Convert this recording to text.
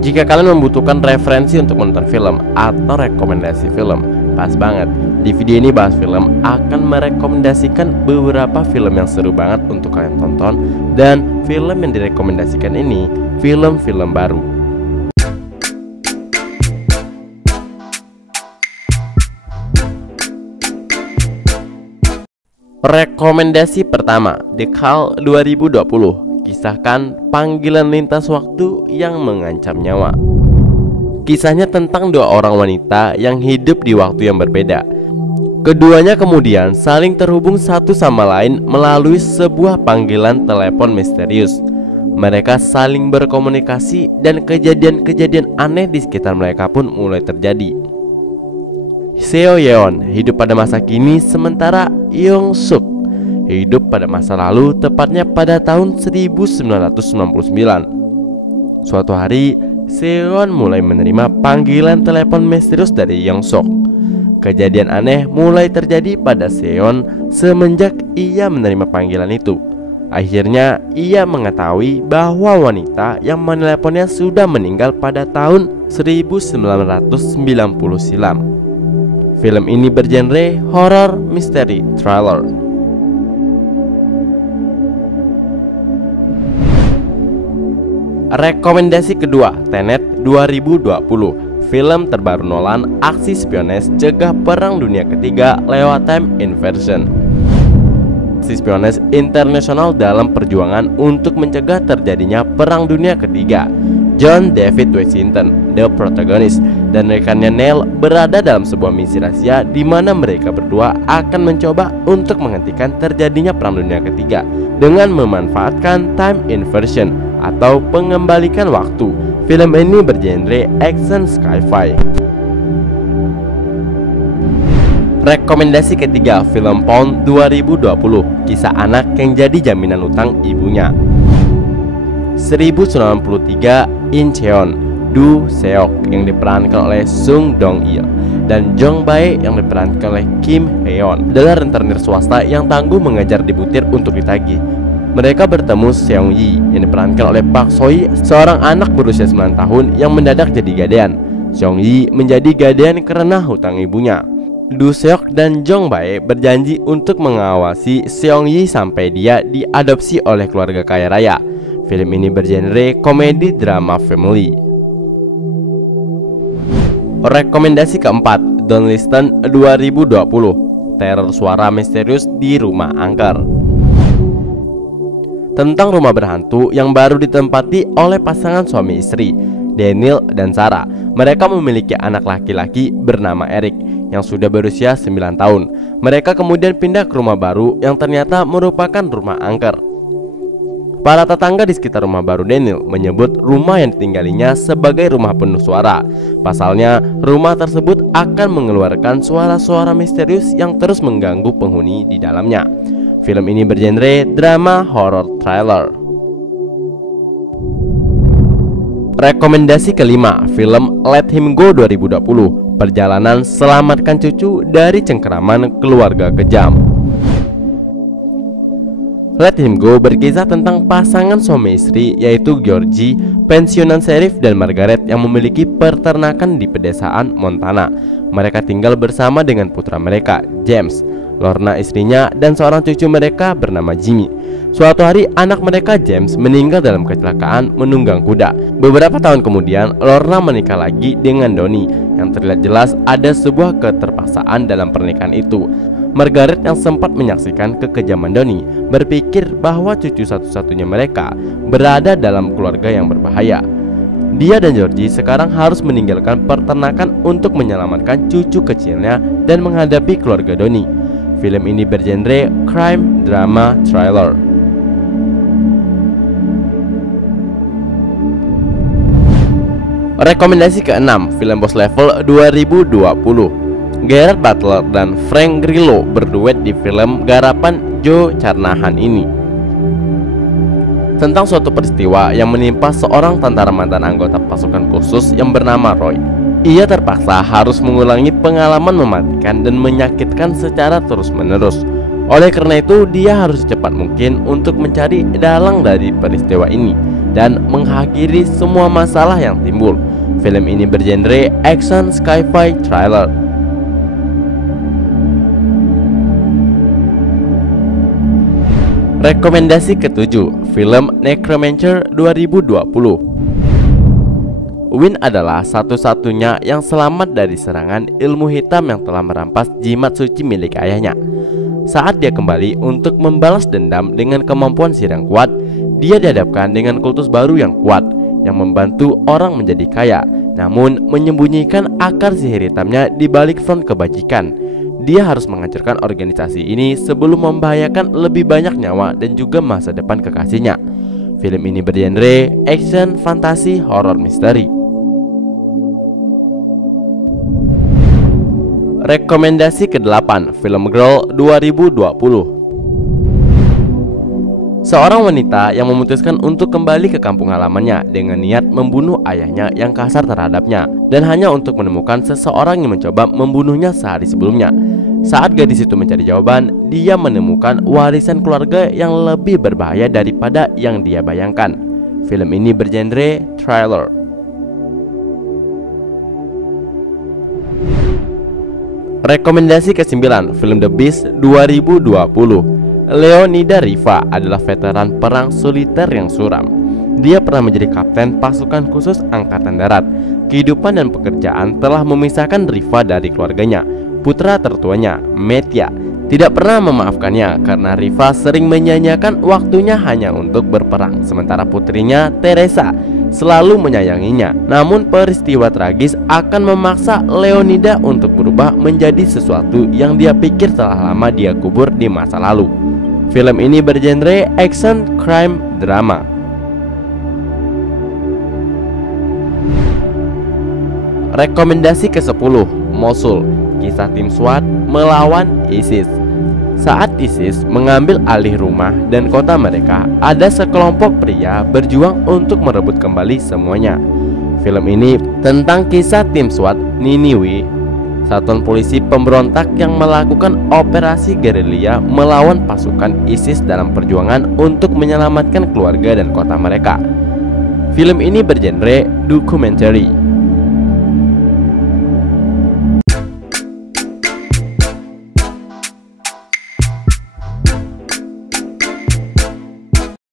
Jika kalian membutuhkan referensi untuk menonton film atau rekomendasi film, pas banget. Di video ini bahas film akan merekomendasikan beberapa film yang seru banget untuk kalian tonton. Dan film yang direkomendasikan ini film-film baru. Rekomendasi pertama, The Call 2020. Kisahkan panggilan lintas waktu yang mengancam nyawa. Kisahnya tentang dua orang wanita yang hidup di waktu yang berbeda. Keduanya kemudian saling terhubung satu sama lain melalui sebuah panggilan telepon misterius. Mereka saling berkomunikasi dan kejadian-kejadian aneh di sekitar mereka pun mulai terjadi. Seo Yeon hidup pada masa kini, sementara Young Suk hidup pada masa lalu, tepatnya pada tahun 1999. Suatu hari, Seon mulai menerima panggilan telepon misterius dari Young Suk. Kejadian aneh mulai terjadi pada Seon semenjak ia menerima panggilan itu. Akhirnya, ia mengetahui bahwa wanita yang meneleponnya sudah meninggal pada tahun 1990 silam. Film ini bergenre horror, misteri, thriller. Rekomendasi kedua, Tenet 2020. Film terbaru Nolan, aksi spiones cegah perang dunia ketiga lewat time inversion. Aksi spiones internasional dalam perjuangan untuk mencegah terjadinya perang dunia ketiga. John David Washington, the protagonist, dan rekannya Neil berada dalam sebuah misi rahasia di mana mereka berdua akan mencoba untuk menghentikan terjadinya perang dunia ketiga dengan memanfaatkan time inversion atau pengembalikan waktu. Film ini bergenre action sci-fi. Rekomendasi ketiga, film Pound 2020. Kisah anak yang jadi jaminan utang ibunya. 1993, Incheon, Du Seok yang diperankan oleh Sung Dong Il dan Jong Bae yang diperankan oleh Kim Heon adalah rentenir swasta yang tangguh mengejar di butir untuk ditagih. Mereka bertemu Seong Yi yang diperankan oleh Park Seo-hye, seorang anak berusia 9 tahun yang mendadak jadi gadean. Seong Yi menjadi gadean karena hutang ibunya. Du Seok dan Jong Bae berjanji untuk mengawasi Seong Yi sampai dia diadopsi oleh keluarga kaya raya. Film ini bergenre komedi drama family. Rekomendasi keempat, Don't Listen 2020. Teror suara misterius di rumah angker. Tentang rumah berhantu yang baru ditempati oleh pasangan suami istri, Daniel dan Sarah. Mereka memiliki anak laki-laki bernama Eric yang sudah berusia 9 tahun. Mereka kemudian pindah ke rumah baru yang ternyata merupakan rumah angker. Para tetangga di sekitar rumah baru Daniel menyebut rumah yang ditinggalinya sebagai rumah penuh suara. Pasalnya, rumah tersebut akan mengeluarkan suara-suara misterius yang terus mengganggu penghuni di dalamnya. Film ini bergenre drama horror thriller. Rekomendasi kelima, film Let Him Go 2020. Perjalanan selamatkan cucu dari cengkeraman keluarga kejam. Let Him Go berkisah tentang pasangan suami istri yaitu Georgie, pensiunan sheriff, dan Margaret yang memiliki peternakan di pedesaan Montana. Mereka tinggal bersama dengan putra mereka, James, Lorna istrinya, dan seorang cucu mereka bernama Jimmy. Suatu hari anak mereka James meninggal dalam kecelakaan menunggang kuda. Beberapa tahun kemudian Lorna menikah lagi dengan Donnie yang terlihat jelas ada sebuah keterpaksaan dalam pernikahan itu. Margaret yang sempat menyaksikan kekejaman Donnie berpikir bahwa cucu satu-satunya mereka berada dalam keluarga yang berbahaya. Dia dan Georgie sekarang harus meninggalkan peternakan untuk menyelamatkan cucu kecilnya dan menghadapi keluarga Donnie. Film ini bergenre crime, drama, thriller. Rekomendasi ke-6, film Boss Level 2020. Gerard Butler dan Frank Grillo berduet di film garapan Joe Carnahan ini. Tentang suatu peristiwa yang menimpa seorang tentara mantan anggota pasukan khusus yang bernama Roy. Ia terpaksa harus mengulangi pengalaman mematikan dan menyakitkan secara terus-menerus. Oleh karena itu, dia harus secepat mungkin untuk mencari dalang dari peristiwa ini. dan mengakhiri semua masalah yang timbul. Film ini bergenre action sci-fi thriller. Rekomendasi ketujuh, film Necromancer 2020. Win adalah satu-satunya yang selamat dari serangan ilmu hitam yang telah merampas jimat suci milik ayahnya. Saat dia kembali untuk membalas dendam dengan kemampuan sihir yang kuat, dia dihadapkan dengan kultus baru yang kuat yang membantu orang menjadi kaya, namun menyembunyikan akar sihir hitamnya di balik front kebajikan. Dia harus menghancurkan organisasi ini sebelum membahayakan lebih banyak nyawa dan juga masa depan kekasihnya. Film ini bergenre action, fantasi, horror, misteri. Rekomendasi ke-8, film Girl 2020. Seorang wanita yang memutuskan untuk kembali ke kampung halamannya dengan niat membunuh ayahnya yang kasar terhadapnya, dan hanya untuk menemukan seseorang yang mencoba membunuhnya sehari sebelumnya. Saat gadis itu mencari jawaban, dia menemukan warisan keluarga yang lebih berbahaya daripada yang dia bayangkan. Film ini bergenre thriller. Rekomendasi ke-9, film The Beast 2020. Leonida Riva adalah veteran perang soliter yang suram. Dia pernah menjadi kapten pasukan khusus angkatan darat. Kehidupan dan pekerjaan telah memisahkan Riva dari keluarganya. Putra tertuanya, Metya, tidak pernah memaafkannya karena Riva sering menyanyiakan waktunya hanya untuk berperang. Sementara putrinya, Teresa, selalu menyayanginya. Namun peristiwa tragis akan memaksa Leonida untuk berubah menjadi sesuatu yang dia pikir telah lama dia kubur di masa lalu. Film ini bergenre action, crime, drama. Rekomendasi ke-10, Mosul, kisah tim SWAT melawan ISIS. Saat ISIS mengambil alih rumah dan kota mereka, ada sekelompok pria berjuang untuk merebut kembali semuanya. Film ini tentang kisah tim SWAT Niniwe, satuan polisi pemberontak yang melakukan operasi gerilya melawan pasukan ISIS dalam perjuangan untuk menyelamatkan keluarga dan kota mereka. Film ini bergenre documentary.